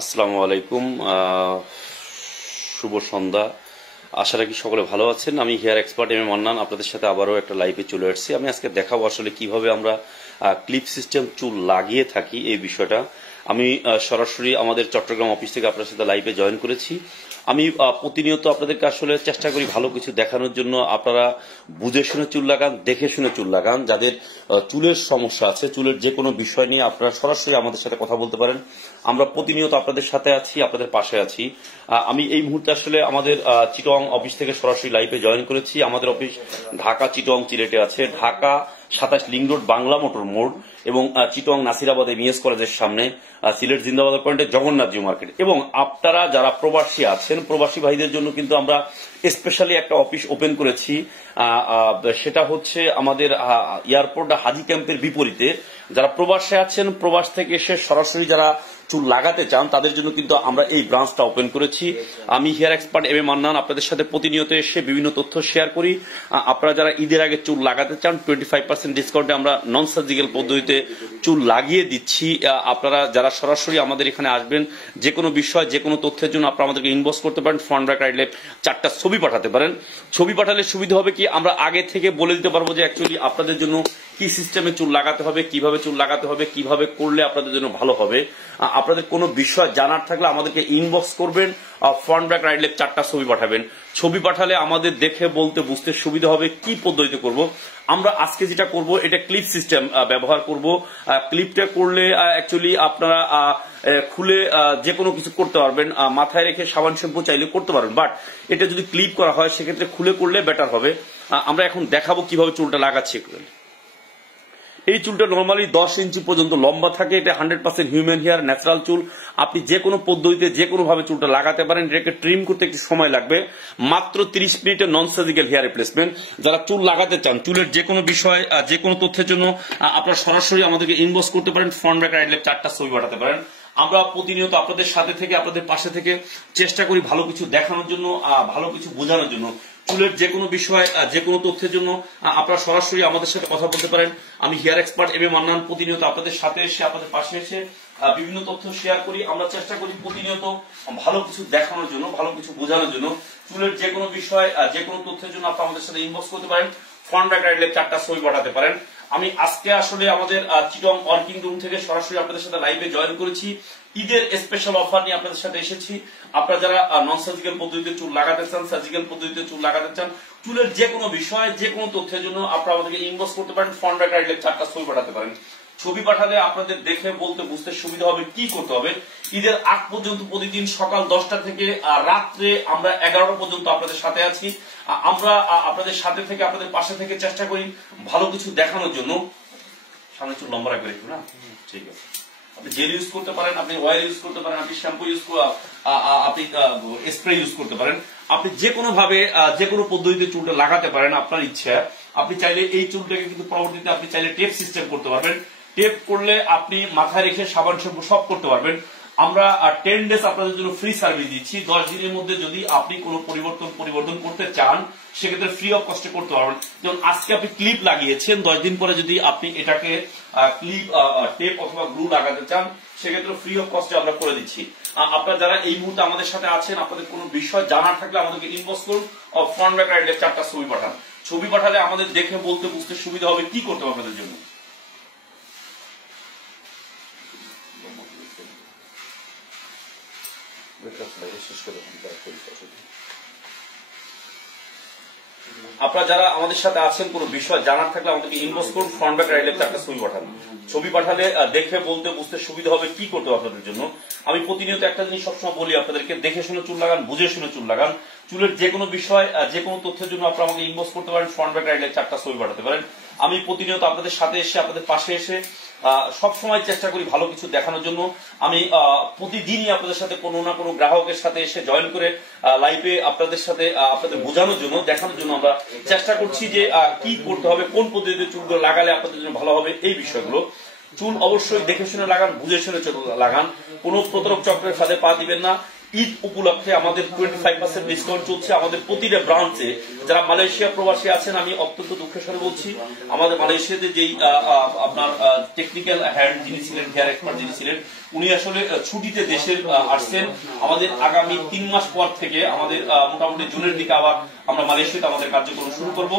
আসসালামু আলাইকুম। শুভ সন্ধ্যা। আশা রাখি সকলে ভালো আছেন। আমি hair expert M A Mannan আপনাদের সাথে আবারও একটা লাইভে চলে আসছি। আমি আজকে দেখাবো আসলে কিভাবে আমরা ক্লিপ সিস্টেম চুল লাগিয়ে থাকি এই বিষয়টা। আমি সরাসরি আমাদের চট্টগ্রাম অফিস থেকে আপনাদের সাথে লাইভে জয়েন করেছি। আমি প্রতিনিয়ত আপনাদেরকে আসলে চেষ্টা করি ভালো কিছু দেখানোর জন্য। আপনারা বুঝে শুনে চুল লাগান, দেখে শুনে চুল লাগান। যাদের চুলের সমস্যা আছে, চুলের যে কোনো বিষয় নিয়ে আপনারা সরাসরি আমাদের সাথে কথা বলতে পারেন। আমরা প্রতিনিয়ত আপনাদের সাথে আছি, আপনাদের পাশে আছি। আমি এই মুহূর্তে আসলে আমাদের চিটং অফিস থেকে সরাসরি লাইভে জয়েন করেছি। আমাদের অফিস ঢাকা, চিটং, সিলেটে আছে। Dhaka 27 link road, Bangla motor মোড় এবং চিটং নাসিরাবাদ এমইএস কলেজের সামনে, সিলেট জিন্দাবাদ পয়েন্টে জগন্নাথ জিও মার্কেট। এবং আপনারা যারা প্রবাসী আছেন, প্রবাসী ভাইদের জন্য কিন্তু আমরা স্পেশালি একটা অফিস ওপেন করেছি। সেটা হচ্ছে আমাদের এয়ারপোর্ট হাজি ক্যাম্পের বিপরীতে। যারা প্রবাসে আছেন, প্রবাস থেকে এসে সরাসরি যারা চুল লাগাতে চান তাদের জন্য কিন্তু আমরা এই ব্রাঞ্চটা ওপেন করেছি। আমি hair expert M A Mannan আপনাদের সাথে প্রতিনিয়ত এসে বিভিন্ন তথ্য শেয়ার করি। আপনারা যারা ঈদের আগে চুল লাগাতে চান 25% ডিসকাউন্টে আমরা নন সার্জিক্যাল পদ্ধতিতে চুল লাগিয়ে দিচ্ছি। আপনারা যারা সরাসরি আমাদের এখানে আসবেন, যে কোনো বিষয়, যে কোনো তথ্যের জন্য আপনারা আমাদেরকে ইনবক্স করতে পারেন। ফ্রন্ট ব্যাক রাইট লেফট 4টা ছবি পাঠাতে পারেন। ছবি পাঠালে সুবিধা হবে কি, আমরা আগে থেকে বলে দিতে পারবো যে অ্যাকচুয়ালি আপনাদের জন্য কি সিস্টেমে চুল লাগাতে হবে, কিভাবে চুল লাগাতে হবে, কিভাবে করলে আপনাদের জন্য ভালো হবে। আপনাদের কোনো বিষয় জানার থাকলে আমাদেরকে ইনবক্স করবেন। ফ্রন্ট ব্যাক রাইট লেফট 4টা ছবি পাঠাবেন। ছবি পাঠালে আমাদের দেখে বলতে বুঝতে সুবিধা হবে কি পদ্ধতিতে করব। আমরা আজকে যেটা করব এটা ক্লিপ সিস্টেম ব্যবহার করব। ক্লিপটা করলে অ্যাকচুয়ালি আপনারা খুলে যে কোনো কিছু করতে পারবেন। মাথায় রেখে সাবান শ্যাম্পু চাইলে করতে পারবেন, বাট এটা যদি ক্লিপ করা হয় সেক্ষেত্রে খুলে করলে বেটার হবে। আমরা এখন দেখাবো কিভাবে চুলটা লাগাচ্ছি। এই চুলটা নর্মালি 10 ইঞ্চি পর্যন্ত লম্বা থাকে। এটা 100% হিউম্যান হেয়ার, ন্যাচারাল চুল। আপনি যে কোনো পদ্ধতিতে যে কোনো ভাবে চুলটা লাগাতে পারেন। এটাকে ট্রিম করতে একটু সময় লাগবে। মাত্র 30 মিনিটের নন সার্জিক্যাল হেয়ার রিপ্লেসমেন্ট। যারা চুল লাগাতে চান, চুলের যে কোনো বিষয়, যে কোনো তথ্যের জন্য আপনারা সরাসরি আমাদেরকে ইনবক্স করতে পারেন। ফ্রন্ট ব্যাক রাইট লেফট 4টা ছবি পাঠাতে পারেন। আমরা প্রতিনিয়ত আপনাদের সাথে থেকে, আপনাদের পাশে থেকে চেষ্টা করি ভালো কিছু দেখানোর জন্য, ভালো কিছু বোঝানোর জন্য। চুলের যে কোনো বিষয়, যে কোনো তথ্যের জন্য আপনারা সরাসরি আমাদের সাথে কথা বলতে পারেন। আমি hair expert M A Mannan প্রতিনিয়ত আপনাদের সাথে এসে, আপনাদের পাশে এসে বিভিন্ন তথ্য শেয়ার করি। আমরা চেষ্টা করি প্রতিনিয়ত ভালো কিছু দেখানোর জন্য, ভালো কিছু বোঝানোর জন্য। চুলের যে কোনো বিষয়, যে কোনো তথ্যের জন্য আপনারা আমাদের সাথে ইনবক্স করতে পারেন। ফ্রন্ট ব্যাক রাইট লেফট 4টা ছবি পাঠাতে পারেন। আমি আজকে আসলে আমাদের চিটং ওয়ার্কিং রুম থেকে সরাসরি আপনাদের সাথে লাইভে জয়েন করেছি। ঈদের স্পেশাল অফার নিয়ে আপনাদের সাথে এসেছি। আপনারা যারা নন সার্জিক্যাল পদ্ধতিতে চুল লাগাতে চান, সার্জিক্যাল পদ্ধতিতে চুল লাগাতে চান, চুলের যে কোনো বিষয়, যে কোনো তথ্যের জন্য আপনারা আমাদেরকে ইনবক্স করতে পারেন। ফ্রন্ট ব্যাক রাইট লেফট 4টা ছবি পাঠাতে পারেন। ছবি পাঠালে আপনাদের দেখে বলতে বুঝতে সুবিধা হবে কি করতে হবে। ঈদের আগ পর্যন্ত প্রতিদিন সকাল 10টা থেকে রাত্রে আমরা 11টা পর্যন্ত আপনাদের সাথে আছি। আমরা আপনাদের সাথে থেকে, আপনাদের পাশে থেকে চেষ্টা করি ভালো কিছু দেখানোর জন্য। সামনে চুল লম্বা রাখবে একটু, না? ঠিক আছে। আপনি জেল ইউজ করতে পারেন, আপনি অয়েল ইউজ করতে পারেন, আপনি শ্যাম্পু ইউজ, আপনি স্প্রে ইউজ করতে পারেন। আপনি যে কোনো ভাবে, যে কোনো পদ্ধতিতে চুলটা লাগাতে পারেন আপনার ইচ্ছা। আপনি চাইলে এই চুলটাকে কিন্তু পরবর্তীতে আপনি চাইলে টেপ সিস্টেম করতে পারবেন। টেপ করলে আপনি মাথায় রেখে সাবান শ্যাম্পু সব করতে পারবেন। আমরা 10 ডেজ আপনাদের জন্য ফ্রি সার্ভিস দিচ্ছি। 10 দিনের মধ্যে যদি আপনি কোনো পরিবর্তন করতে চান সেক্ষেত্রে ফ্রি অফ কস্টে করতে পারবেন। যেমন আজকে আপনি ক্লিপ লাগিয়েছেন, 10 দিন পরে যদি আপনি এটাকে ক্লিপ, টেপ অথবা গ্লু লাগাতে চান সেক্ষেত্রে ফ্রি অফ কস্টে আমরা করে দিচ্ছি। আপনারা যারা এই মুহূর্তে আমাদের সাথে আছেন, আপনাদের কোনো বিষয় জানার থাকলে আমাদেরকে ইনবক্স করুন। ফ্রন্ট ব্যাক রাইট লেফট 4টা ছবি পাঠান। ছবি পাঠালে আমাদের দেখে বলতে বুঝতে সুবিধা হবে কি করতে হবে আপনাদের জন্য। আপনারা যারা আমাদের সাথে আছেন, কোনো বিষয় জানার থাকলে আমাদেরকে ইনবক্স করুন। ফ্রন্ট ব্যাক রাইট লেফট 4টা ছবি পাঠান। ছবি পাঠালে দেখে বলতে বুঝতে সুবিধা হবে কি করতে হবে আপনাদের জন্য। আমি প্রতিনিয়ত একটা জিনিস সবসময় বলি আপনাদেরকে, দেখে শুনে চুল লাগান, বুঝে শুনে চুল লাগান। চুলের যে কোনো বিষয়, যে কোনো তথ্যের জন্য আপনারা আমাকে ইনবক্স করতে পারেন। ফ্রন্ট ব্যাক রাইট লেফট 4টা ছবি পাঠাতে পারেন। আমি প্রতিনিয়ত আপনাদের সাথে এসে, আপনাদের পাশে এসে সবসময় চেষ্টা করি ভালো কিছু দেখানোর জন্য। আমি প্রতিদিনই আপনাদের সাথে কোনো না কোনো গ্রাহকের সাথে এসে জয়েন করে লাইভে আপনাদের সাথে আপনাদের বোঝানোর জন্য, দেখানোর জন্য আমরা চেষ্টা করছি যে কি করতে হবে, কোন পদ্ধতিতে চুলগুলো লাগালে আপনাদের জন্য ভালো হবে এই বিষয়গুলো। চুল অবশ্যই দেখে শুনে লাগান, বুঝে শুনে লাগান। কোনো প্রতারক চক্রের ফাঁদে পা দিবেন না। ঈদ উপলক্ষে আমাদের 25% ডিসকাউন্ট চলছে আমাদের প্রতিটা ব্রাঞ্চে। যারা মালয়েশিয়া প্রবাসী আছেন, আমি অত্যন্ত দুঃখের সাথে বলছি, আমাদের মালয়েশিয়াতে যেই আপনার টেকনিক্যাল হ্যান্ড যিনি ছিলেন, হেয়ার এক্সপার্ট যিনি ছিলেন, উনি আসলে ছুটিতে দেশের আসছেন। আমাদের আগামী 3 মাস পর থেকে আমাদের মোটামুটি জুনের দিকে আবার আমরা মালয়েশিয়াতে আমাদের কার্যক্রম শুরু করব।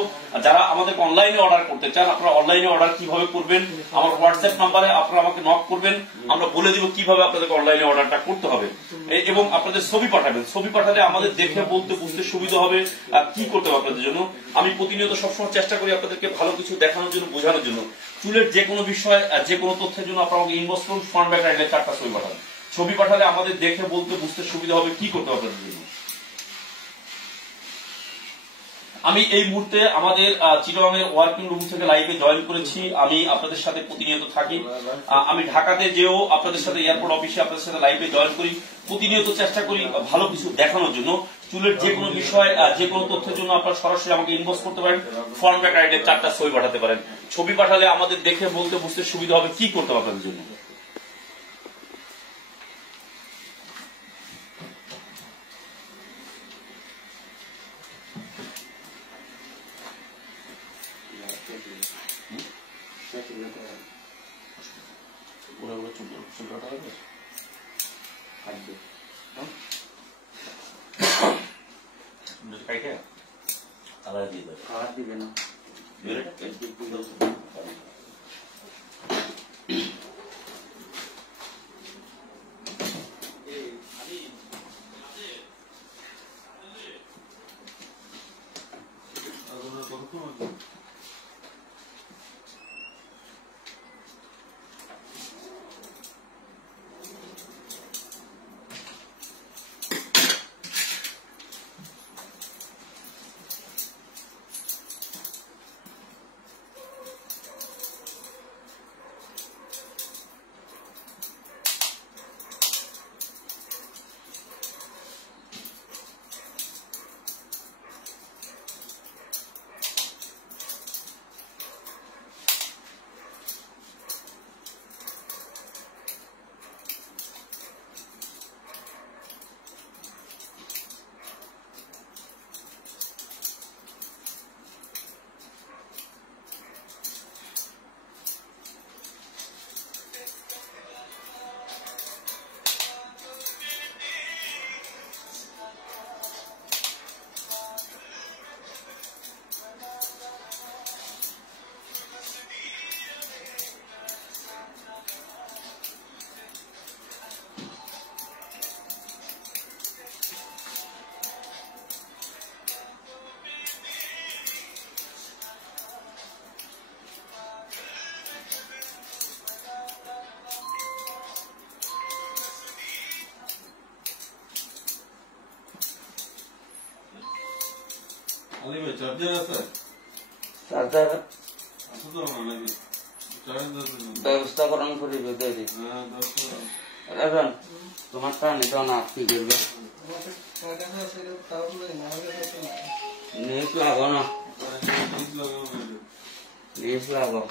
যারা আমাদের অনলাইনে অর্ডার করতে চান, আপনারা অনলাইনে অর্ডার কিভাবে করবেন, আমার হোয়াটসঅ্যাপ নাম্বারে আপনারা আমাকে নক করবেন, আমরা বলে দিব কিভাবে আপনাদের অনলাইনে অর্ডারটা করতে হবে এবং আপনাদের ছবি পাঠাবেন। ছবি পাঠালে আমাদের দেখে বলতে বুঝতে সুবিধা হবে কি করতে হবে আপনাদের জন্য। আমি প্রতিনিয়ত সবসময় চেষ্টা করি আপনাদেরকে ভালো কিছু দেখানোর জন্য, বোঝানোর জন্য। চুলের যে কোনো বিষয়, যে কোনো তথ্যের জন্য আপনারা আমাকে ইনবক্স করুন, ফ্রন্ট ব্যাক রাইটে 4টা ছবি পাঠান। ছবি পাঠালে আমাদের দেখে বলতে বুঝতে সুবিধা হবে কি করতে হবে আপনাদের জন্য। আমি এই মুহূর্তে আমাদের চিটাগাংয়ের ওয়ার্কিং রুম থেকে লাইভে জয়েন করেছি। আমি আপনাদের সাথে প্রতিনিয়ত থাকি। আমি ঢাকাতে যেও আপনাদের সাথে এয়ারপোর্ট অফিসে আপনাদের সাথে লাইভে জয়েন করি। প্রতিনিয়ত চেষ্টা করি ভালো কিছু দেখানোর জন্য। চুলের যে কোনো বিষয়, যে কোনো তথ্যের জন্য আপনারা সরাসরি আমাকে ইনবক্স করতে পারেন, ফর্ম ব্যাক রাইটে 4টা ছবি পাঠাতে পারেন। ছবি পাঠালে আমাদের দেখে বলতে বুঝতে সুবিধা হবে কি করতে হবে আপনাদের জন্য। ব্যবস্থা করণ করি এখন তোমার টা নিতে না কি করবে নিউজ লাগো না নিউজ লাগো নিউজ লাগো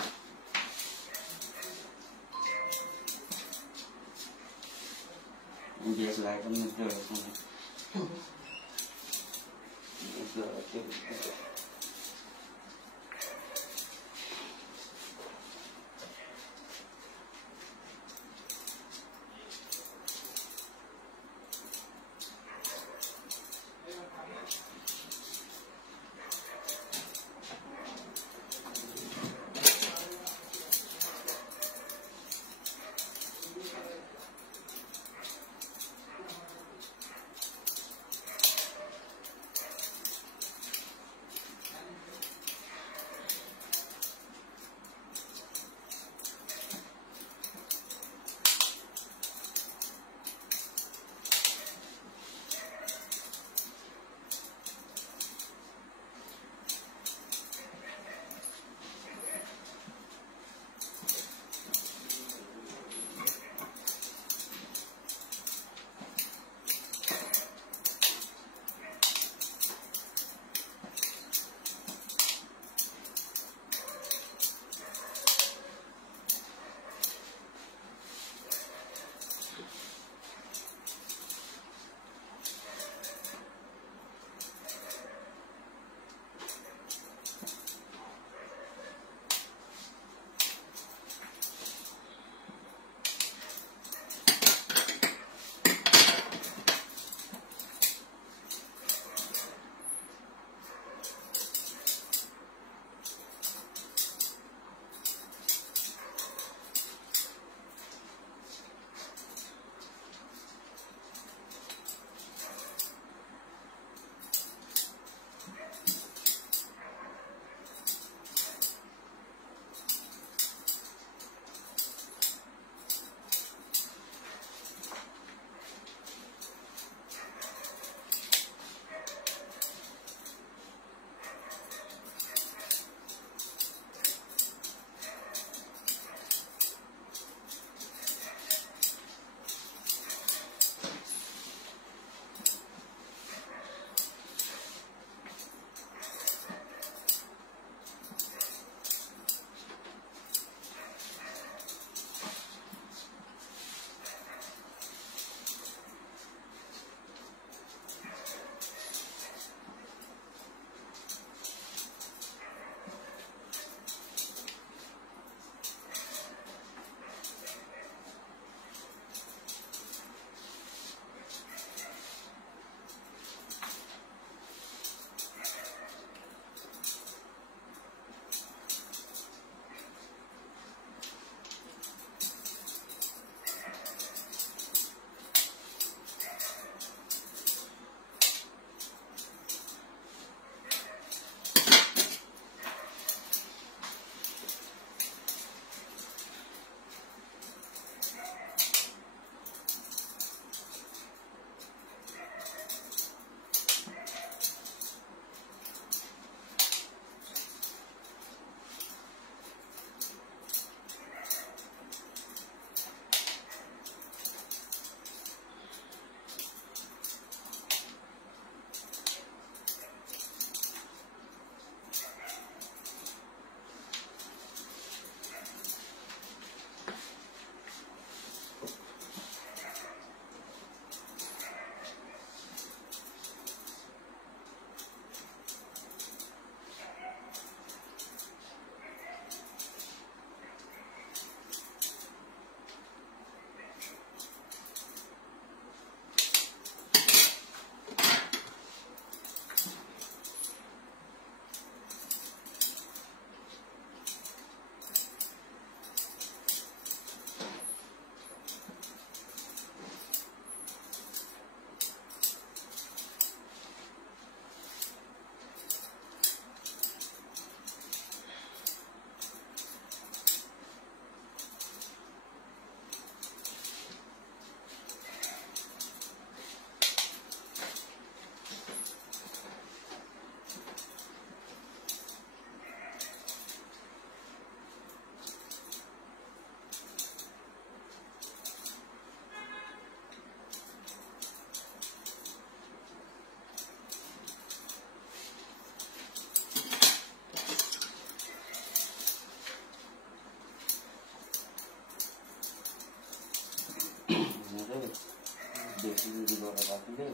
বেশি যদি বড় রাখলে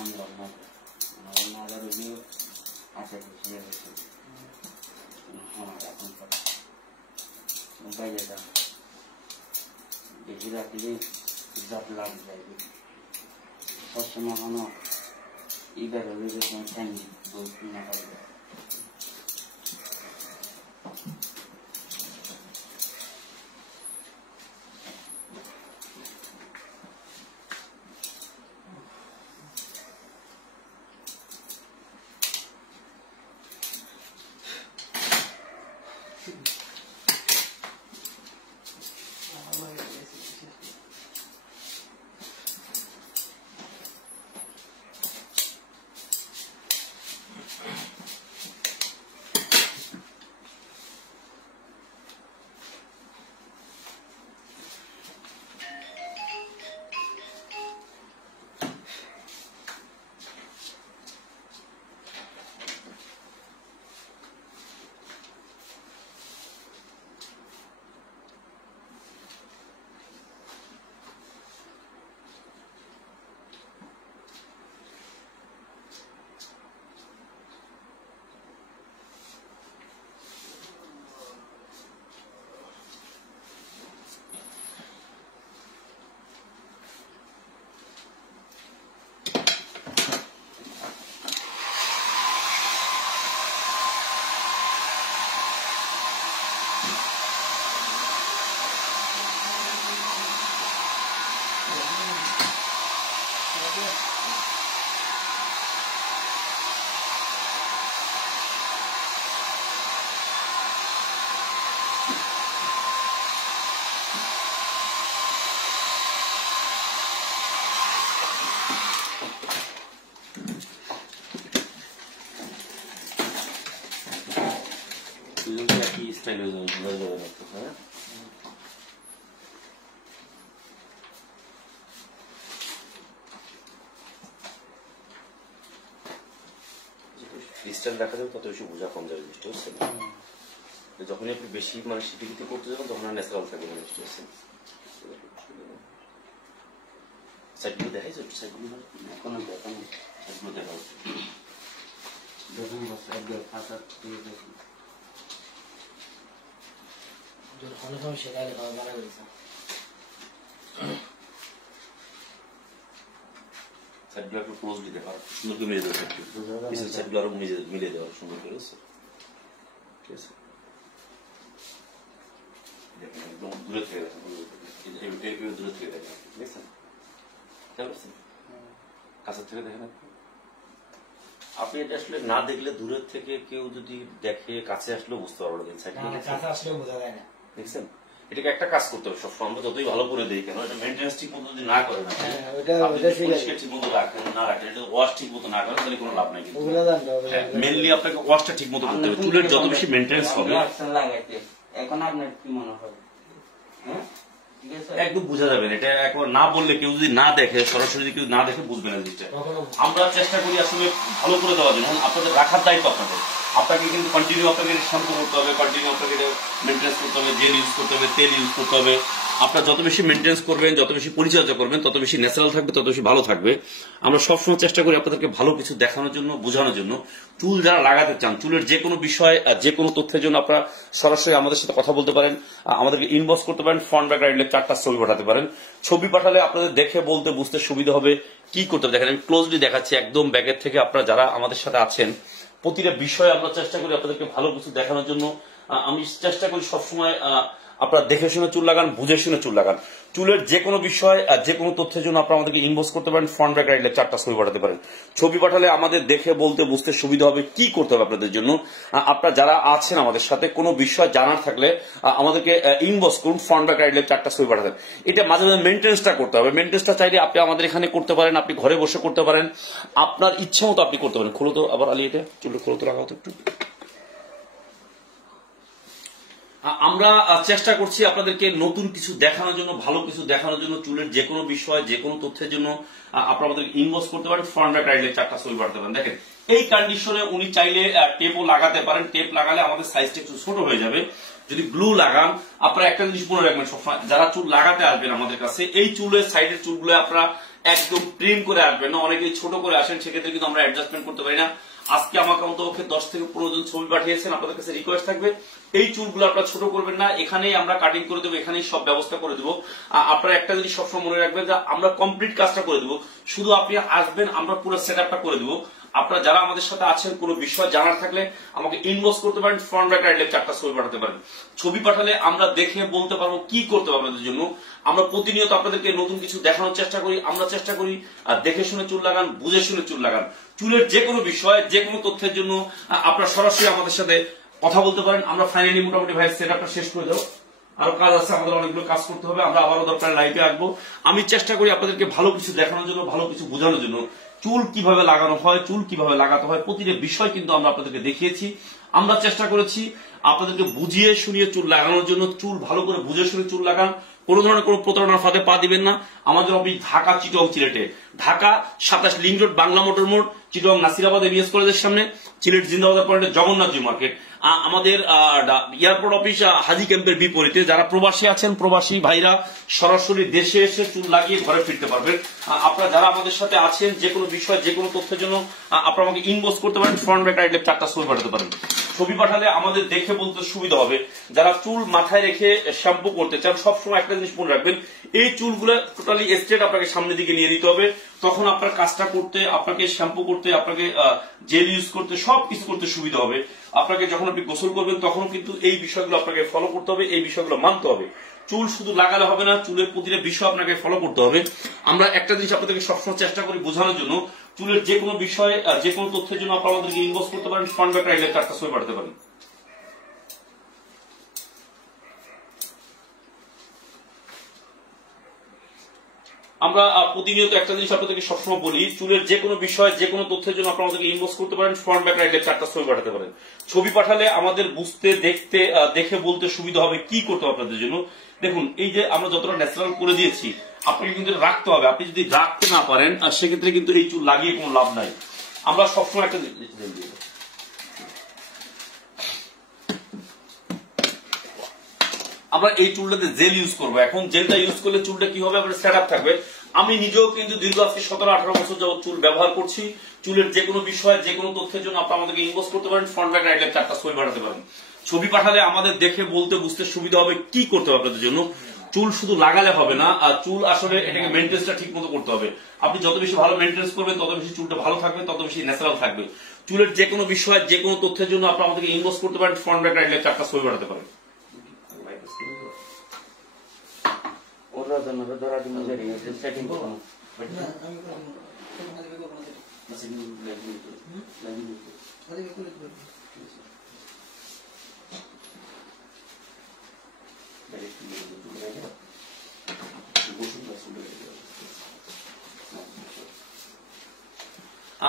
আমরা না রোগীও আশা খুশি হয়েছে আমার এখন বাইরে যান বেশি রাখলে জাত লাভ যাইবে সবসময় হনো ইবার হলে যখন ঠ্যাঙ্গি বলতে না পারবে স্টাইল হয়ে যাবে হ্যাঁ ডিস্টেন্স দেখা যাবে তত বেশি বোঝা কম যাবে বুঝতে পারছেন যখনই আপনি বেশি মানে সিটিভিতে করতে যাবেন তখন আর ন্যাচারাল থাকবে না বুঝতে পারছেন সাইডগুলো দেখাই যাবে সাইডগুলো এখনো দেখানো সাইডগুলো দেখা হচ্ছে যখন একবার ফাঁকা দিয়ে দেখি অনেক সময় শেখালে খাওয়া মারা গেছে সাইডগুলো একটু ক্লোজলি দেখা সুন্দর করে মিলে দেওয়া সাইডগুলো আরো মিলিয়ে দেওয়া সুন্দর করে ঠিক আছে একদম দূরে থেকে দেখেন দূরে থেকে দেখেন দেখছেন কাছের থেকে দেখেন আপনি এটা আসলে না দেখলে দূরের থেকে কেউ যদি দেখে কাছে আসলেও বুঝতে পারবো দেখছেন এটাকে একটা কাজ করতে হবে সবসময় আমরা যতই ভালো করে দিই কেন এটা মেনটেন্স ঠিক মতো যদি না করেন ঠিক মতো রাখেন না রাখেন এটা ওয়াশ ঠিক মতো না করেন তাহলে কোনো লাভ নাই কিন্তু মেনলি আপনাকে ওয়াশটা ঠিক মতো করতে হবে চুলের যত বেশি মেনটেন্স হবে এখন আপনার কি মনে হয় একদম বোঝা যাবে এটা একবার না বললে কেউ যদি না দেখে সরাসরি যদি কেউ না দেখে বুঝবে না জিনিসটা আমরা চেষ্টা করি আসলে ভালো করে দেওয়ার জন্য আপনাদের রাখার দায়িত্ব আপনাকে কিন্তু কন্টিনিউ আপনাকে শ্যাম্পু করতে হবে কন্টিনিউ আপনাকে মেনটেন্স করতে হবে জেল ইউজ করতে হবে তেল ইউজ করতে হবে আপনার যত বেশি মেনটেন্স করবেন যত বেশি পরিচর্যা করবেন তত বেশি ন্যাচারাল থাকবে তত বেশি ভালো থাকবে আমরা সবসময় চেষ্টা করি আপনাদেরকে ভালো কিছু দেখানোর জন্য বোঝানোর জন্য চুল যারা লাগাতে চান চুলের যে কোনো বিষয় যে কোনো তথ্যের জন্য আপনারা সরাসরি আমাদের সাথে কথা বলতে পারেন আমাদেরকে ইনবক্স করতে পারেন ফ্রন্ট ব্যাক রাইট লেফট 4টা ছবি পাঠাতে পারেন ছবি পাঠালে আপনাদের দেখে বলতে বুঝতে সুবিধা হবে কি করতে হবে দেখেন আমি ক্লোজলি দেখাচ্ছি একদম ব্যাকের থেকে আপনারা যারা আমাদের সাথে আছেন প্রতিটা বিষয়ে আমরা চেষ্টা করি আপনাদেরকে ভালো কিছু দেখানোর জন্য আমি চেষ্টা করি সবসময় আপনারা দেখে শুনে চুল লাগান বুঝে শুনে চুল লাগান চুলের যে কোনো বিষয় যে কোনো তথ্যের জন্য আপনারা আমাদেরকে ইনবক্স করতে পারেন ফ্রন্ট ব্যাক রাইট লেফট 4টা ছবি পাঠাতে পারেন ছবি পাঠালে আমাদের দেখে বলতে বুঝতে সুবিধা হবে কি করতে হবে আপনাদের জন্য আপনারা যারা আছেন আমাদের সাথে কোনো বিষয় জানার থাকলে আমাদেরকে ইনবক্স করুন ফ্রন্ট ব্যাক রাইট লেফট 4টা ছবি পাঠাতেন এটা মাঝে মাঝে মেনটেন্সটা করতে হবে মেনটেন্সটা চাইলে আপনি আমাদের এখানে করতে পারেন আপনি ঘরে বসে করতে পারেন আপনার ইচ্ছা মতো আপনি করতে পারেন খোলো তো আবার আলিয়ে চুল খোলো তো লাগাও তো একটু আমরা চেষ্টা করছি আপনাদেরকে নতুন কিছু দেখানোর জন্য ভালো কিছু দেখানোর জন্য চুলের যে কোনো বিষয় যে কোনো তথ্যের জন্য আপনারা আমাদেরকে ইনবক্স করতে পারেন ফ্রন্ট ব্যাক রাইট লেফট 4টা ছবি পাঠাতে পারেন দেখেন এই কন্ডিশনে উনি চাইলে টেপও লাগাতে পারেন টেপ লাগালে আমাদের সাইজটা একটু ছোট হয়ে যাবে যদি গ্লু লাগান, আপনারা একটা জিনিস মনে রাখবেন সবসময়, যারা চুল লাগাতে আসবেন আমাদের কাছে, এই চুলের সাইডের চুলগুলো আপনারা একদম ট্রিম করে আসবেন না, অনেকেই ছোট করে আসেন, সেক্ষেত্রে কিন্তু আমরা অ্যাডজাস্টমেন্ট করতে পারি না। আজকে আমাকে অন্তপক্ষে 10 থেকে 15 জন ছবি পাঠিয়েছেন, আপনাদের কাছে রিকোয়েস্ট থাকবে এই চুলগুলো আপনারা ছোট করবেন না, এখানেই আমরা কাটিং করে দেবো, এখানেই সব ব্যবস্থা করে দেবো। আপনারা একটা জিনিস সবসময় মনে রাখবেন যে আমরা কমপ্লিট কাজটা করে দেবো, শুধু আপনি আসবেন, আমরা পুরো সেটআপটা করে দেবো। আপনারা যারা আমাদের সাথে আছেন, কোনো বিষয় জানার থাকলে আমাকে ইনবক্স করতে পারেন, ফ্রন্ট ব্যাক রাইট লেফট 4টা ছবি পাঠাতে পারেন। ছবি পাঠালে আমরা দেখে বলতে পারবো কি করতে হবে আপনাদের জন্য। আমরা প্রতিনিয়ত আপনাদেরকে নতুন কিছু দেখানোর চেষ্টা করি, আমরা চেষ্টা করি দেখে শুনে চুল লাগান, বুঝে শুনে চুল লাগান। চুলের যে কোনো বিষয়, যে কোনো তথ্যের জন্য আপনারা সরাসরি আমাদের সাথে কথা বলতে পারেন। আমরা ফাইনালি মোটামুটি ভাই সেটআপটা শেষ করে দেবো, আরো কাজ আছে, আমাদের অনেকগুলো কাজ করতে হবে, আমরা আবারও দরকার লাইভে আসবো। আমি চেষ্টা করি আপনাদেরকে ভালো কিছু দেখানোর জন্য, ভালো কিছু বোঝানোর জন্য। চুল কিভাবে লাগানো হয়, চুল কিভাবে লাগাতে হয়, প্রতিটা বিষয় কিন্তু আমরা আপনাদেরকে দেখিয়েছি। আমরা চেষ্টা করেছি আপনাদেরকে বুঝিয়ে শুনিয়ে চুল লাগানোর জন্য। চুল ভালো করে বুঝে শুনে চুল লাগান, কোনো ধরনের কোনো প্রতারণার ফাঁদে পা দিবেন না। আমাদের অফিস ঢাকা, চিটং, সিলেটে। Dhaka 27 link road, Bangla motor মোড়, চিটং নাসিরাবাদ এবিএস কলেজের সামনে, সিলেট জিন্দাবাদ পয়েন্টে জগন্নাথ জি মার্কেট। আমাদের এয়ারপোর্ট অফিস হাজি ক্যাম্পের বিপরীতে। যারা প্রবাসী আছেন, প্রবাসী ভাইরা সরাসরি দেশে এসে চুল লাগিয়ে ঘরে ফিরতে পারবেন। আপনারা যারা আমাদের সাথে আছেন, যে কোনো বিষয়, যে কোনো তথ্যের জন্য আপনারা আমাকে ইনবক্স করতে পারেন, ফ্রন্ট ব্যাক রাইট লেফট 4টা ছবি পাঠাতে পারেন। ছবি পাঠালে আমাদের দেখে বলতে সুবিধা হবে। যারা চুল মাথায় রেখে শ্যাম্পু করতে চান, সবসময় একটা জিনিস মনে রাখবেন, এই চুলগুলো টোটালি স্ট্রেট আপনাকে সামনের দিকে নিয়ে দিতে হবে। তখন আপনার কাজটা করতে, আপনাকে শ্যাম্পু করতে, আপনাকে জেল ইউজ করতে, সবকিছু করতে সুবিধা হবে। আপনাকে যখন আপনি গোসল করবেন, তখন কিন্তু এই বিষয়গুলো আপনাকে ফলো করতে হবে, এই বিষয়গুলো মানতে হবে। চুল শুধু লাগালে হবে না, চুলের প্রতিটা বিষয় আপনাকে ফলো করতে হবে। আমরা একটা জিনিস আপনাদেরকে সবসময় চেষ্টা করি বোঝানোর জন্য, চুলের যে কোনো বিষয়, যে কোনো তথ্যের জন্য আপনারা আমাদেরকে ইনবক্স করতে পারেন, ফ্রন্ট ব্যাক রাইট লেফট 4টা ছবি পাঠাতে পারেন। আমরা প্রতিনিয়ত একটা জিনিস আপনাদেরকে সবসময় বলি, চুলের যে কোনো বিষয়, যে কোনো তথ্যের জন্য আপনারা আমাদেরকে ইনবক্স করতে পারেন, ফ্রন্ট ব্যাক রাইট লেফট 4টা ছবি পাঠাতে পারেন। ছবি পাঠালে আমাদের বুঝতে, দেখতে, দেখে বলতে সুবিধা হবে কি করতে হবে আপনাদের জন্য। দেখুন, এই যে আমরা যতটা ন্যাচারাল করে দিয়েছি, আপনাকে কিন্তু রাখতে হবে। আপনি যদি রাখতে না পারেন, সেক্ষেত্রে কিন্তু এই চুল লাগিয়ে কোনো লাভ নাই। আমরা সবসময় একটা আমরা এই চুলটাতে জেল ইউজ করবো। এখন জেলটা ইউজ করলে চুলটা কি হবে, আপনার সেট আপ থাকবে। আমি নিজেও কিন্তু দীর্ঘ আজকে 17-18 বছর যাবত চুল ব্যবহার করছি। চুলের যে কোনো বিষয়, যে কোনো তথ্যের জন্য আপনারা আমাদেরকে ইনবক্স করতে পারেন, ফ্রন্ট ব্যাক রাইট লেফট 4টা ছবি পাঠাতে পারেন। ছবি পাঠালে আমাদের দেখে বলতে বুঝতে সুবিধা হবে কি করতে হবে আপনাদের জন্য। চুল শুধু লাগালে হবে না, আর চুল আসলে এটাকে মেনটেন্সটা ঠিক মতো করতে হবে। আপনি যত বেশি ভালো মেনটেন্স করবেন, তত বেশি চুলটা ভালো থাকবে, তত বেশি ন্যাচারাল থাকবে। চুলের যে কোনো বিষয়, যে কোনো তথ্যের জন্য আপনারা আমাদেরকে ইনবক্স করতে পারেন, ফ্রন্ট ব্যাক রাইট লেফট 4টা ছবি পাঠাতে পারেন। ওরা জন্য ধরা দিন সেটিং করুন।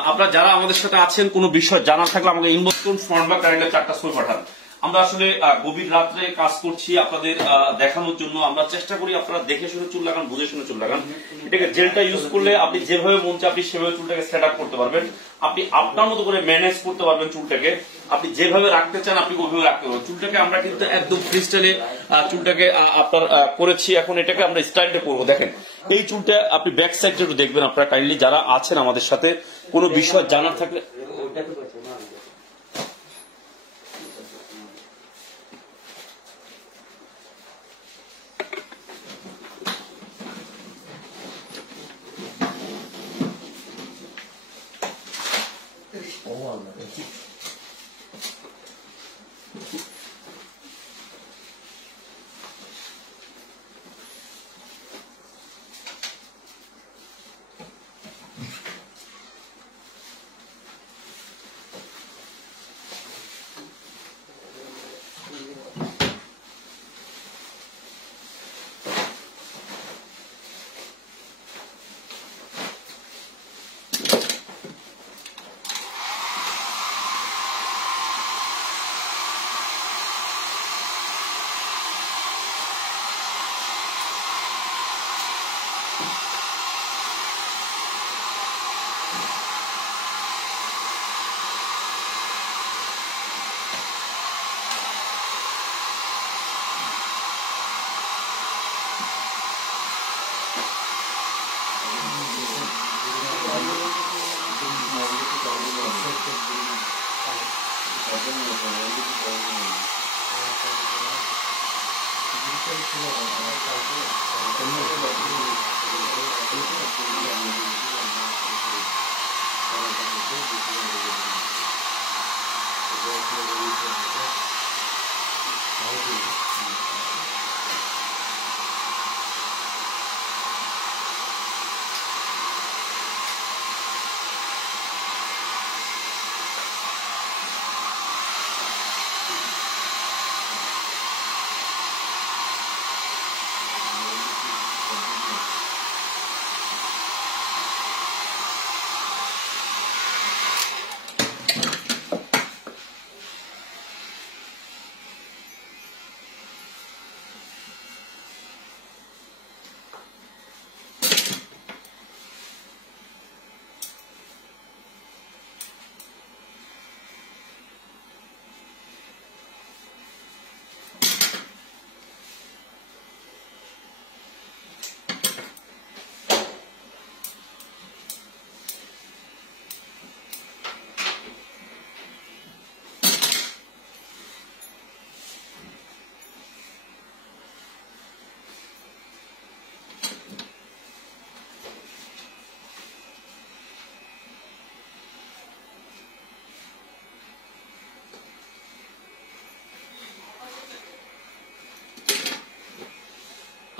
আপনারা যারা আমাদের সাথে আছেন, কোনো বিষয় জানার থাকলে আমাকে ইনবক্স করুন, ফ্রন্ট ব্যাক রাইট লেফট 4টা ছবি পাঠান। আমরা আসলে গভীর রাত্রে কাজ করছি আপনাদের দেখানোর জন্য। আমরা চেষ্টা করি আপনারা দেখে শুনে চুল লাগান, বুঝে শুনে চুল লাগান। এটাকে জেলটা ইউজ করলে আপনি যেভাবে মন চায় আপনি সেভাবে চুলটাকে সেট আপ করতে পারবেন। আপনি আপনার মতো করে ম্যানেজ করতে পারবেন চুলটাকে। আপনি যেভাবে রাখতে চান আপনি ওইভাবে রাখতে পারবেন। চুলটাকে আমরা কিন্তু একদম ফ্রি স্টাইলে চুলটাকে আপনার করেছি। এখন এটাকে আমরা স্টাইলটা করবো। দেখেন, এই চুলটা আপনি ব্যাক সাইডটা একটু দেখবেন। আপনারা কাইন্ডলি যারা আছেন আমাদের সাথে, কোনো বিষয় জানার থাকলে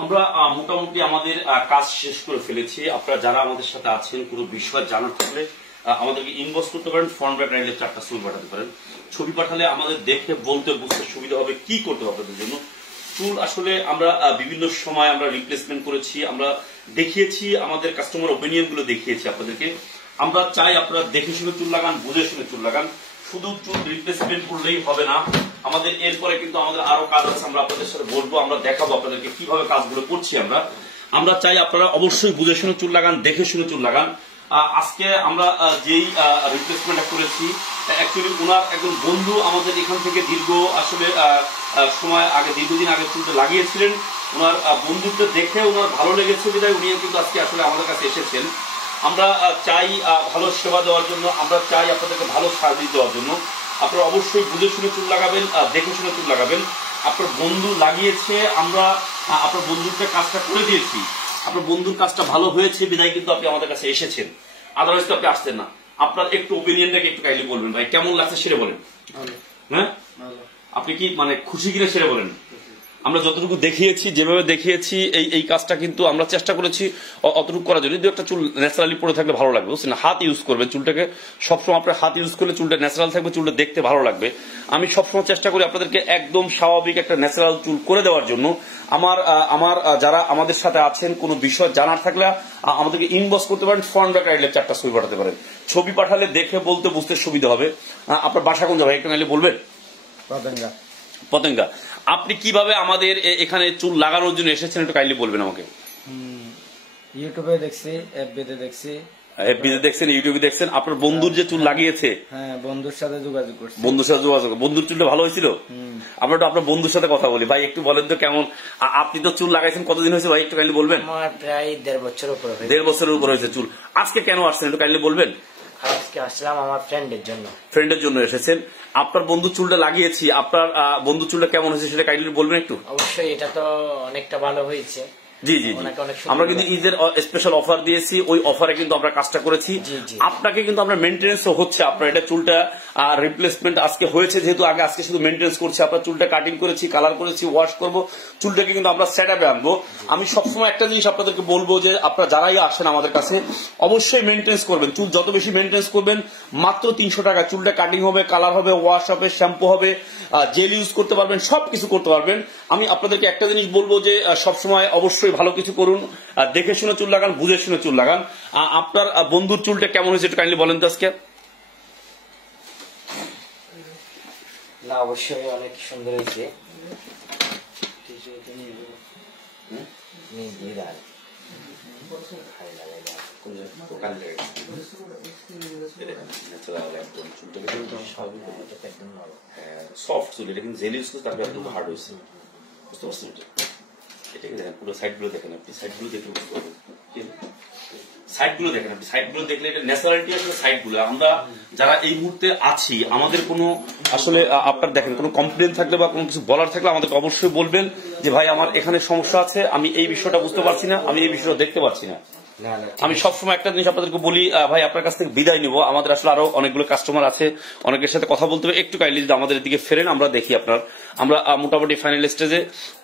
আমরা মোটামুটি আমাদের কাজ শেষ করে ফেলেছি। আপনারা যারা আমাদের সাথে আছেন কোনো বিষয় জানার থাকলে আমাদেরকে ইনবক্স করতে পারেন, ফ্রন্ট ব্যাক রাইটে 4টা ছবি পাঠাতে পারেন। ছবি পাঠালে আমাদের দেখে বলতে বুঝতে সুবিধা হবে কি করতে হবে আপনাদের জন্য। চুল আসলে আমরা বিভিন্ন সময় আমরা রিপ্লেসমেন্ট করেছি, আমরা দেখিয়েছি, আমাদের কাস্টমার ওপিনিয়ন গুলো দেখিয়েছি আপনাদেরকে। আমরা চাই আপনারা দেখে শুনে চুল লাগান, বুঝে শুনে চুল লাগান। শুধু চুল রিপ্লেসমেন্ট করলেই হবে না, আমাদের এরপরে কিন্তু আমাদের আরো কাজ আছে, আমরা আপনাদের সাথে বলবো, আমরা দেখাবো আপনাদেরকে কিভাবে কাজগুলো করছি আমরা চাই আপনারা অবশ্যই বুঝে শুনে চুল লাগান, দেখে শুনে চুল লাগান। আজকে আমরা যেই রিপ্লেসমেন্টটা করেছি, অ্যাকচুয়ালি ওনার একজন বন্ধু আমাদের এখান থেকে দীর্ঘ আসলে সময় আগে, দীর্ঘদিন আগে চুলটা লাগিয়েছিলেন। ওনার বন্ধুত্ব দেখে ওনার ভালো লেগেছে বিধায় উনিও কিন্তু আজকে আসলে আমাদের কাছে এসেছেন। আমরা চাই ভালো সেবা দেওয়ার জন্য, আমরা চাই আপনাদেরকে ভালো সার্ভিস দেওয়ার জন্য। আপনারা অবশ্যই বুঝে শুনে চুল লাগাবেন, দেখে শুনে চুল লাগাবেন। আপনার বন্ধু লাগিয়েছে, আমরা আপনার বন্ধুকে কাজটা করে দিয়েছি, আপনার বন্ধুর কাজটা ভালো হয়েছে বিধায় কিন্তু আপনি আমাদের কাছে এসেছেন, আদারওয়াইজ তো আপনি আসতেন না। আপনার একটু ওপিনিয়নটাকে একটু কাইন্ডলি বলবেন ভাই, কেমন লাগছে সেটা বলেন। হ্যাঁ, আপনি কি মানে খুশি কিনা সেটা বলেন। আমরা যতটুকু দেখিয়েছি, যেভাবে দেখিয়েছি, এই কাজটা কিন্তু আমরা চেষ্টা করেছি অতটুকু করার জন্য। যদি একটা চুল ন্যাচারালি পড়ে থাকলে ভালো লাগবে, বুঝছেন, হাত ইউজ করবেন চুলটাকে সবসময়। আপনার হাত ইউজ করলে চুলটা ন্যাচারাল থাকবে, চুলটা দেখতে ভালো লাগবে। আমি সবসময় চেষ্টা করি আপনাদেরকে একদম স্বাভাবিক একটা ন্যাচারাল চুল করে দেওয়ার জন্য। আমার যারা আমাদের সাথে আছেন কোনো বিষয় জানার থাকলে আমাদেরকে ইনবক্স করতে পারেন, ফ্রন্ট ব্যাক রাইটে 4টা ছবি পাঠাতে পারেন। ছবি পাঠালে দেখে বলতে বুঝতে সুবিধা হবে। আপনার বাসা কোন জায়গায় একটু নাইলে বলবেন। পতেঙ্গা। আপনি কিভাবে আমাদের এখানে চুল লাগানোর জন্য এসেছেন একটু কাইন্ডলি বলবেন আমাকে। ইউটিউবে দেখছি, এফবিতে দেখছি। এফবিতে দেখছেন, ইউটিউবে দেখছেন। আপনার বন্ধুর যে চুল লাগিয়েছে, হ্যাঁ, বন্ধুর সাথে যোগাযোগ করছি। বন্ধুর চুলটা ভালো হয়েছিল। আমরা তো আপনার বন্ধুর সাথে কথা বলি। ভাই একটু বলেন তো কেমন, আপনি তো চুল লাগাইছেন কতদিন হয়েছে ভাই একটু কাইন্ডলি বলবেন। আমার প্রায় 1.5 বছরের উপর। 1.5 বছরের উপর হয়েছে চুল। আজকে কেন আসছেন একটু কাইন্ডলি বলবেন। আজকে আসলাম আমার ফ্রেন্ডের জন্য এসেছেন। আপনার বন্ধু চুলটা লাগিয়েছি, আপনার বন্ধু চুলটা কেমন হয়েছে সেটা কাইন্ডলি বলবেন একটু। অবশ্যই এটা তো অনেকটা ভালো হয়েছে। জি জি, আমরা কিন্তু ঈদের স্পেশাল অফার দিয়েছি, ওই অফারে কিন্তু আমরা কাজটা করেছি। আপনাকে কিন্তু আমরা মেনটেন্যান্সও হচ্ছে, আপনার এটা চুলটা রিপ্লেসমেন্ট আজকে হয়েছে যেহেতু, আজকে শুধু মেনটেন্যান্স করছি। আপনার চুলটা কাটিং করেছি, কালার করেছি, ওয়াশ করব, চুলটাকে কিন্তু আমরা সেটআপে আনবো। আমি সবসময় একটা জিনিস আপনাদেরকে বলবো যে আপনারা যারাই আসেন আমাদের কাছে অবশ্যই মেনটেন্যান্স করবেন। চুল যত বেশি মেনটেন্যান্স করবেন মাত্র 300 টাকা চুলটা কাটিং হবে, কালার হবে, ওয়াশ হবে, শ্যাম্পু হবে, জেল ইউজ করতে পারবেন, সবকিছু করতে পারবেন। আমি আপনাদেরকে একটা জিনিস বলবো যে সবসময় অবশ্যই ভালো কিছু করুন, দেখে শুনে চুল লাগান, বুঝে শুনে চুল লাগান। আপনার বন্ধুর চুলটা কেমন হয়েছে একটু কাইন্ডলি বলেন তো আজকে। না, অবশ্যই অনেক সুন্দর হয়েছে। সফট চুল, এটা কিন্তু জেল ইউজ করতে তারপরে একটু হার্ড হয়েছে, বুঝতে পারছেন। এটাকে দেখেন পুরো সাইড গুলো দেখেন, আপনি সাইড গুলো দেখে বুঝতে পারবেন। সাইডগুলো দেখেন, আপনি সাইডগুলো দেখলে এটা ন্যাচারালিটি আসলে সাইডগুলো। আমরা যারা এই মুহূর্তে আছি, আমাদের কোনো আসলে আপনার দেখেন কোনো কমপ্লেন থাকলে বা কোনো কিছু বলার থাকলে আমাদেরকে অবশ্যই বলবেন যে ভাই আমার এখানে সমস্যা আছে, আমি এই বিষয়টা বুঝতে পারছি না, আমি এই বিষয়টা দেখতে পাচ্ছি না। আমি সবসময় একটা জিনিস আপনাদেরকে বলি, ভাই আপনার কাছ থেকে বিদায় নিব, আমাদের আসলে আরো অনেকগুলো কাস্টমার আছে, অনেকের সাথে কথা বলতে হবে, একটু কাইন্ডলি যদি আমাদের দিকে ফেরেন আমরা দেখি আপনার। আমরা মোটামুটি ফাইনাল স্টেজে।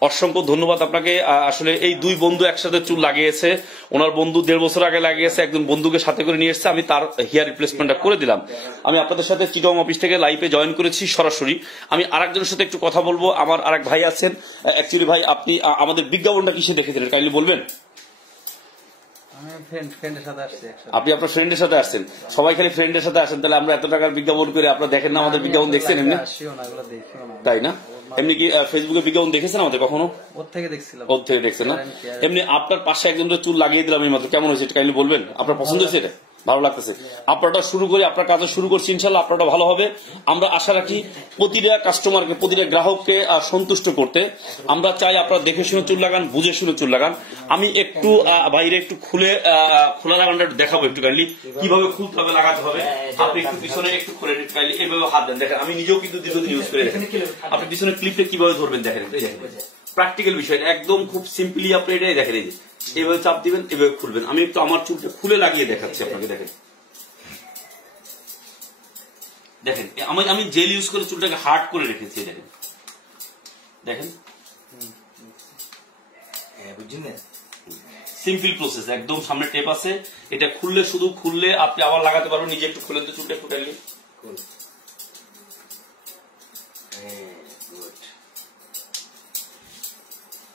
অসংখ্য ধন্যবাদ আপনাকে। আসলে এই দুই বন্ধু একসাথে চুল লাগিয়েছে, ওনার বন্ধু 1.5 বছর আগে লাগিয়েছে, একজন বন্ধুকে সাথে করে নিয়ে এসেছে, আমি তার হেয়ার রিপ্লেসমেন্টটা করে দিলাম। আমি আপনাদের সাথে চিটং অফিস থেকে লাইভে জয়েন করেছি সরাসরি। আমি আরেকজনের সাথে একটু কথা বলবো, আমার আরেক ভাই আছেন। অ্যাকচুয়ালি ভাই আপনি আমাদের বিজ্ঞাপনটা কিসে দেখেছিলেন কাইন্ডলি বলবেন? আপনি আপনার ফ্রেন্ডের সাথে আসছেন, সবাই খালি ফ্রেন্ডের সাথে আসেন, তাহলে আমরা এত টাকার বিজ্ঞাপন করে আপনারা দেখেন না আমাদের বিজ্ঞাপন দেখছেন এমনি? তাই না? এমনি কি ফেসবুকে বিজ্ঞাপন দেখেছেন আমাদের কখনো? ওর থেকে দেখছেন না? এমনি আপনার পাশে একজন চুল লাগিয়ে দিলাম এই মাত্র, কেমন হয়েছে কাইন্ডলি বলবেন? আপনার পছন্দ হয়েছে? এটা ভালো লাগতেছে? আপনারটা শুরু করি, আপনার কাজও শুরু করছি, ইনশাল্লাহ আপনারটা ভালো হবে। আমরা আশা রাখি প্রতিটা কাস্টমারকে, প্রতিটা গ্রাহককে সন্তুষ্ট করতে। আমরা চাই আপনারা দেখে শুনে চুল লাগান, বুঝে শুনে চুল লাগান। আমি একটু বাইরে একটু খোলা লাগানটা দেখাবো একটু কাইন্ডলি, কিভাবে খুলতে হবে, লাগাতে হবে। আপনি একটু পিছনে একটু খুলে কাইন্ডলি এইভাবে হাত দেন, দেখেন আমি নিজেও কিন্তু দীর্ঘদিন ইউজ করে দেখেন। আপনি পিছনে ক্লিপটা কিভাবে ধরবেন দেখেন, প্র্যাকটিক্যাল বিষয়, একদম খুব সিম্পলি আপনি এটাই দেখেন। এই যে এইভাবে চাপ দিবেন, এভাবে খুলবেন। আমি একটু আমার চুলটা খুলে লাগিয়ে দেখাচ্ছি আপনাকে। দেখেন দেখেন আমি জেল ইউজ করে চুলটাকে হার্ড করে রেখেছি। দেখেন দেখেন সিম্পল প্রসেস, একদম সামনে টেপ আছে, এটা খুললে শুধু খুললে আপনি আবার লাগাতে পারবেন। নিজে একটু খুলে তো চুলটা একটু টাইলে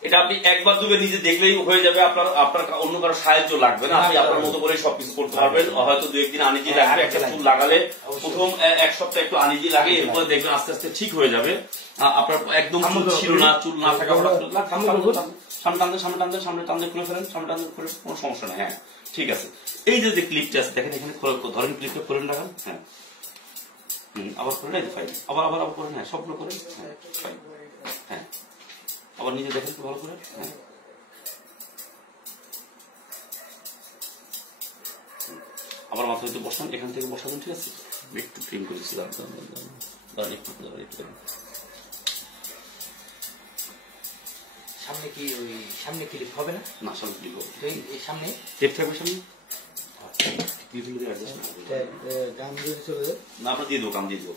এটা আপনি একবার দুবার নিজে দেখলেই হয়ে যাবে, আপনার অন্য কারো সাহায্য লাগবে না, আপনি আপনার মতো করে সবকিছু করতে পারবেন। হয়তো 2-1 দিন আনিজি লাগবে, একটা চুল লাগালে প্রথম 1 সপ্তাহ একটু আনিজি লাগে, এরপরে দেখবেন আস্তে আস্তে ঠিক হয়ে যাবে। আপনার একদম ছিল না, চুল না থাকা সামনে টানতে খুলে ফেলেন, সামনে টানতে খুলে কোনো সমস্যা নাই। হ্যাঁ ঠিক আছে। এই যে ক্লিপটা আছে দেখেন, এখানে ধরেন ক্লিপটা খোলেন রাখান। হ্যাঁ আবার করে নাই ফাইন, আবার আবার আবার করেন। হ্যাঁ সবগুলো করেন। হ্যাঁ ফাইন। হ্যাঁ আবার নিজে দেখেন তো ভালো করে। হ্যাঁ আবার মাথা হয়তো বসান, এখান থেকে বসাবেন। ঠিক আছে, একটু ট্রিম করেছি, সামনে কি ওই সামনে ক্লিপ হবে না? না সামনে ক্লিপ হবে, এই সামনে টেপ থাকবে সামনে। না আপনার দিয়ে দেবো, কাম দিয়ে দেবো।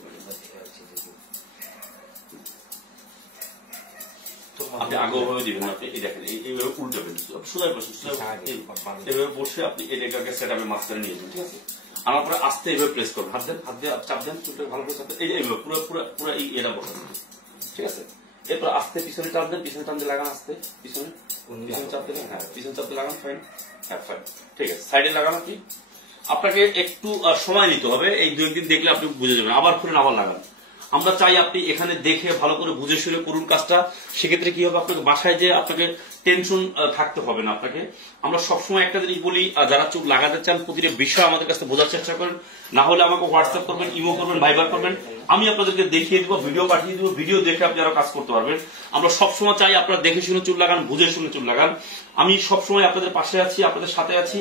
আপনি আগেভাবে দিবেন, আপনি এই দেখেন এইভাবে উল্টাবেন, সোজা বসে এইভাবে বসে আপনি এটাকে সেট আপে মাঝখানে নিয়ে যাবেন। ঠিক আছে, আমার পরে আস্তে এইভাবে প্রেস করবেন, হাত দেন, হাত দিয়ে চাপ দেন, চুলটা ভালো করে চাপ দেন, এইভাবে পুরো পুরো পুরো এটা বসান। ঠিক আছে, এরপর আস্তে পিছনে টান দেন, পিছনে টান দিয়ে লাগান, আস্তে পিছনে চাপ দিলেন। হ্যাঁ পিছনে চাপ দিয়ে লাগান। ফাইন। হ্যাঁ ফাইন ঠিক আছে, সাইডে লাগান। আপনি আপনাকে একটু সময় নিতে হবে, এই 2-1 দিন দেখলে আপনি বুঝে যাবেন। আবার খুলেন, আবার লাগান। আমরা চাই আপনি এখানে দেখে ভালো করে বুঝে শুনে করুন কাজটা। সেক্ষেত্রে কি হবে, আপনাকে বাসায় যে আপনাকে টেনশন থাকতে হবে না। আপনাকে আমরা সবসময় একটা জিনিস বলি, যারা চুল লাগাতে চান প্রতিটা বিষয় আমাদের কাছে বোঝার চেষ্টা করেন, না হলে আমাকে হোয়াটসঅ্যাপ করবেন, ইমো করবেন, ভাইবার করবেন, আমি আপনাদেরকে দেখিয়ে দিব, ভিডিও পাঠিয়ে দিব, ভিডিও দেখে আপনি আরো কাজ করতে পারবেন। আমরা সবসময় চাই আপনারা দেখে শুনে চুল লাগান, বুঝে শুনে চুল লাগান। আমি সবসময় আপনাদের পাশে আছি, আপনাদের সাথে আছি।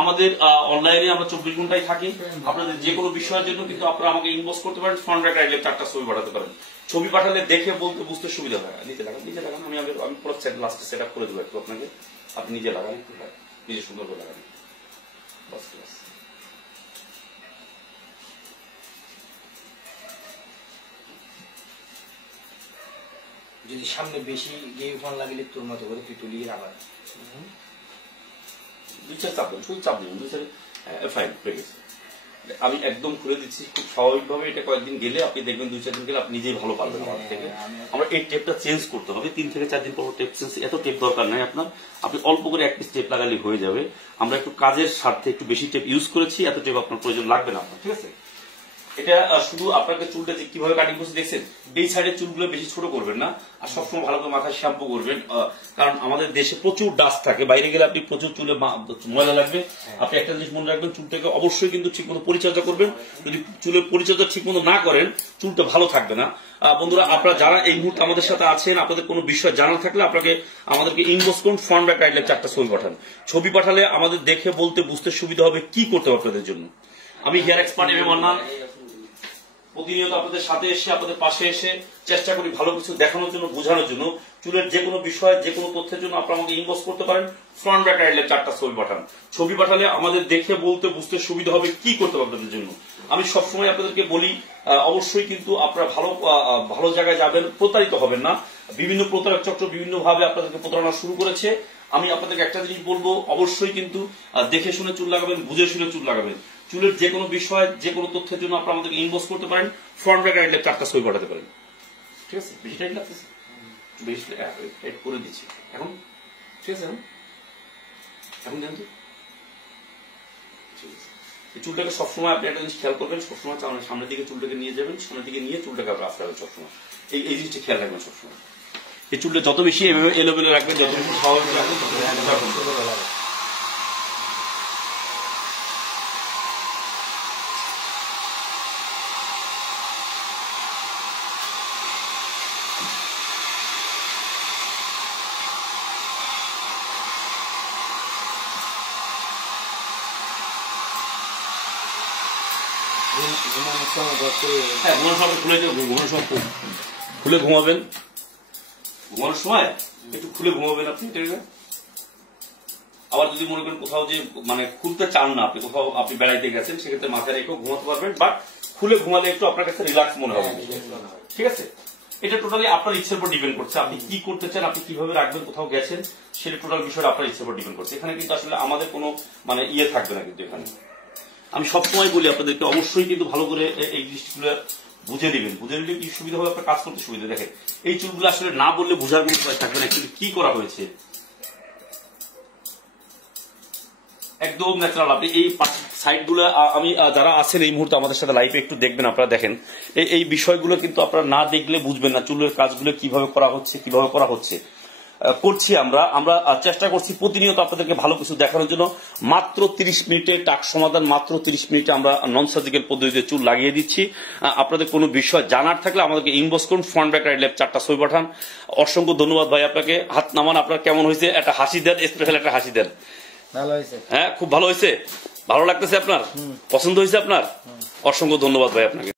আমাদের অনলাইনে আমরা 24 ঘন্টায় থাকি। আপনাদের যে কোনো বিষয়ের জন্য কিন্তু আপনারা আমাকে ইনবক্স করতে পারেন, ফোন রেখে 4টা ছবি পাঠাতে পারেন। ছবি পাঠালে দেখে বলতে বুঝতে সুবিধা হয়। নিজে লাগান, নিজে লাগান। আমি পুরো লাস্টে সেট আপ করে দেবো একটু আপনাকে, আপনি নিজে লাগান, নিজে সুন্দর করে লাগান। যদি সামনে বেশি গেম ফোন লাগলে তোর মতো করে তুই তুলিয়ে আবার 2-4 চাপ দেন, শুধু চাপ দিবেন 2-4। ফাইন হয়ে গেছে। আমি একদম খুলে দিচ্ছি খুব স্বাভাবিকভাবে। এটা কয়েকদিন গেলে আপনি দেখবেন, 2-4 দিন গেলে আপনি নিজেই ভালো পারবেন আমাদের থেকে। আমরা এই টেপটা চেঞ্জ করতে হবে 3 থেকে 4 দিন পর টেপ চেঞ্জ। এত টেপ দরকার নাই আপনার, আপনি অল্প করে 1 পিস টেপ লাগালে হয়ে যাবে। আমরা একটু কাজের স্বার্থে একটু বেশি টেপ ইউজ করেছি, এত টেপ আপনার প্রয়োজন লাগবে না আপনার। ঠিক আছে, এটা শুধু আপনাকে চুলটা যে কিভাবে কাটিং করছে দেখছেন, এই সাইডের চুলগুলো বেশি ছোট করবেন না, আর সবসময় ভালো করে মাথায় শ্যাম্পু করবেন, কারণ আমাদের দেশে প্রচুর ডাস্ট থাকে, বাইরে গেলে আপনি প্রচুর চুলে ময়লা লাগবে। আপনি একটা জিনিস মনে রাখবেন, চুলটাকে অবশ্যই কিন্তু ঠিক মতো পরিচর্যা করবেন। যদি চুলের পরিচর্যা ঠিক মতো না করেন, চুলটা ভালো থাকবে না। বন্ধুরা, আপনারা যারা এই মুহূর্তে আমাদের সাথে আছেন, আপনাদের কোনো বিষয় জানা থাকলে আমাদেরকে ইনবক্স করুন, ফ্রন্ট ব্যাক রাইট লেফট 4টা ছবি পাঠান। ছবি পাঠালে আমাদের দেখে বলতে বুঝতে সুবিধা হবে কি করতে হবে আপনাদের জন্য। আমি hair expert M A Mannan প্রতিনিয়ত আপনাদের সাথে এসে, আপনাদের পাশে এসে চেষ্টা করি ভালো কিছু দেখানোর জন্য, বোঝানোর জন্য। চুলের যে কোনো বিষয়, যে কোনো তথ্যের জন্য আপনারা আমাকে ইনবক্স করতে পারেন, ফ্রন্ট ব্যাক রাইট লেফট 4টা ছবি পাঠান। ছবি পাঠালে আমাদের দেখে বলতে বুঝতে সুবিধা হবে কি করতে হবে আপনাদের জন্য। আমি সবসময় আপনাদেরকে বলি, অবশ্যই কিন্তু আপনারা ভালো জায়গায় যাবেন, প্রতারিত হবেন না। বিভিন্ন প্রতারক চক্র বিভিন্ন ভাবে আপনাদেরকে প্রতারণা শুরু করেছে। আমি আপনাদেরকে একটা জিনিস বলবো, অবশ্যই কিন্তু দেখে শুনে চুল লাগাবেন, বুঝে শুনে চুল লাগাবেন। চুলের যে কোনো বিষয়, যে কোনো তথ্যের জন্য আপনারা আমাদেরকে ইনবক্স করতে পারেন, ফ্রন্ট ব্যাক রাইট লেফট 4টা ছবি পাঠাতে পারেন। ঠিক আছে? বেশি টাইট লাগতেছে, বেশি টাইট করে দিচ্ছি এখন। ঠিক আছে, এখন জানতো এই চুলটাকে সবসময় আপনি একটা জিনিস খেয়াল করবেন, সবসময় সামনের দিকে চুলটাকে নিয়ে যাবেন, সামনের দিকে নিয়ে চুলটাকে আপনি আসতে হবে সবসময়। এই জিনিসটা খেয়াল রাখবেন সবসময়। এই চুলটা যত বেশি এলোবেলো রাখবেন, যত বেশি স্বাভাবিক রাখবেন, তত বেশি হ্যাঁ, ঘুমানোর সময় খুলে ঘুমাবেন। ঘুমানোর সময় একটু খুলে ঘুমাবেন আপনি। আবার যদি মনে করেন কোথাও যে মানে খুলতে চান না, আপনি কোথাও আপনি বেড়াইতে গেছেন, সেক্ষেত্রে মাথায় রেখেও ঘুমাতে পারবেন, বাট খুলে ঘুমালে একটু আপনার কাছে রিল্যাক্স মনে হবে। ঠিক আছে? এটা টোটালি আপনার ইচ্ছার উপর ডিপেন্ড করছে, আপনি কি করতে চান, আপনি কিভাবে রাখবেন, কোথাও গেছেন, সেটা টোটাল বিষয়টা আপনার ইচ্ছার উপর ডিপেন্ড করছে। এখানে কিন্তু আসলে আমাদের কোনো মানে থাকবে না। কিন্তু এখানে আমি সবসময় বলি আপনাদেরকে, অবশ্যই কিন্তু ভালো করে এই জিনিসগুলো বুঝে নেবেন। বুঝে নিলে কি সুবিধা হবে, আপনার কাজ করতে সুবিধা। দেখেন, এই চুলগুলো আসলে না বললে বোঝার কোনো উপায় থাকবে না কি করা হয়েছে। একদম ন্যাচারাল। আপনি এই সাইড গুলো, আমি যারা আছেন এই মুহূর্তে আমাদের সাথে লাইভে একটু দেখবেন, আপনারা দেখেন এই বিষয়গুলো কিন্তু আপনারা না দেখলে বুঝবেন না চুলের কাজগুলো কিভাবে করা হচ্ছে করছি। আমরা চেষ্টা করছি প্রতিনিয়ত আপনাদেরকে ভালো কিছু দেখানোর জন্য। মাত্র 30 মিনিটের টাক সমাধান, মাত্র 30 মিনিটে আমরা নন সার্জিক্যাল পদ্ধতিতে চুল লাগিয়ে দিচ্ছি। আপনাদের কোনো বিষয় জানার থাকলে আমাদেরকে ইনবক্স করুন, ফ্রন্ট ব্যাক রাইট লেফট 4টা ছবি পাঠান। অসংখ্য ধন্যবাদ ভাই আপনাকে। হাত নামান, আপনার কেমন হয়েছে? একটা হাসি দেন, স্পেশাল একটা হাসি দেন। ভালো হয়েছে। হ্যাঁ, খুব ভালো হয়েছে। ভালো লাগতেছে আপনার? পছন্দ হয়েছে আপনার? অসংখ্য ধন্যবাদ ভাই আপনাকে।